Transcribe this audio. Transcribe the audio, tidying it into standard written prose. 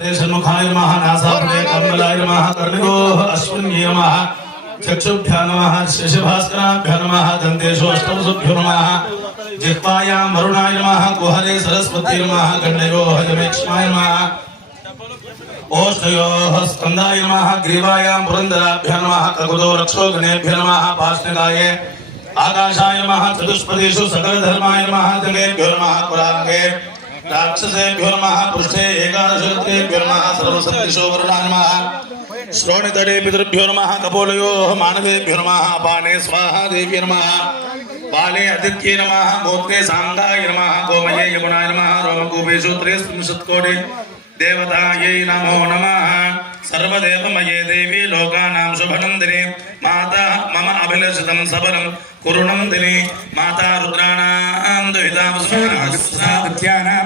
षण्मुखाय नमः नासाग्रे कमलाय नमः कर्णयोः अश्विन्ये नमः चक्षुभ्यां नमः शशिभास्कराभ्यां नमः दन्तेषु अष्टवसुभ्यो नमः जिह्वायां वरुणाय नमः कुहरे सरस्वती नमः गण्डयोः यमेक्ष्माय नमः ओष्ठयोः स्कन्धाय नमः ग्रीवायां पुरन्दराभ्यां नमः ककुतो रक्षोगणेभ्यो नमः पार्श्वनाय आकाशाय नमः चतुष्पदेषु सकलधर्माय नमः जनेभ्यो नमः कुलाङ्गे राक्षसेभ्यो नमः पृष्ठे एकादशेभ्यो नमः सर्वसन्दिशो वरुणाय नमः श्रोणितटे पितृभ्यो नमः कपोलयोः मानवेभ्यो नमः अपाने स्वाहा देव्यै नमः बाले आदित्ये नमः गोत्रे सांगाय नमः गोमये यमुनाय नमः रोमकूपेषु 3 कोटि देवतायै नमो नमः सर्वदेवमये देवी लोकानां शुभनन्दिनी माता मम अभिलषितं सबलं कुरुनन्दिनी माता रुद्राणां दुहितावसुनादित्यानां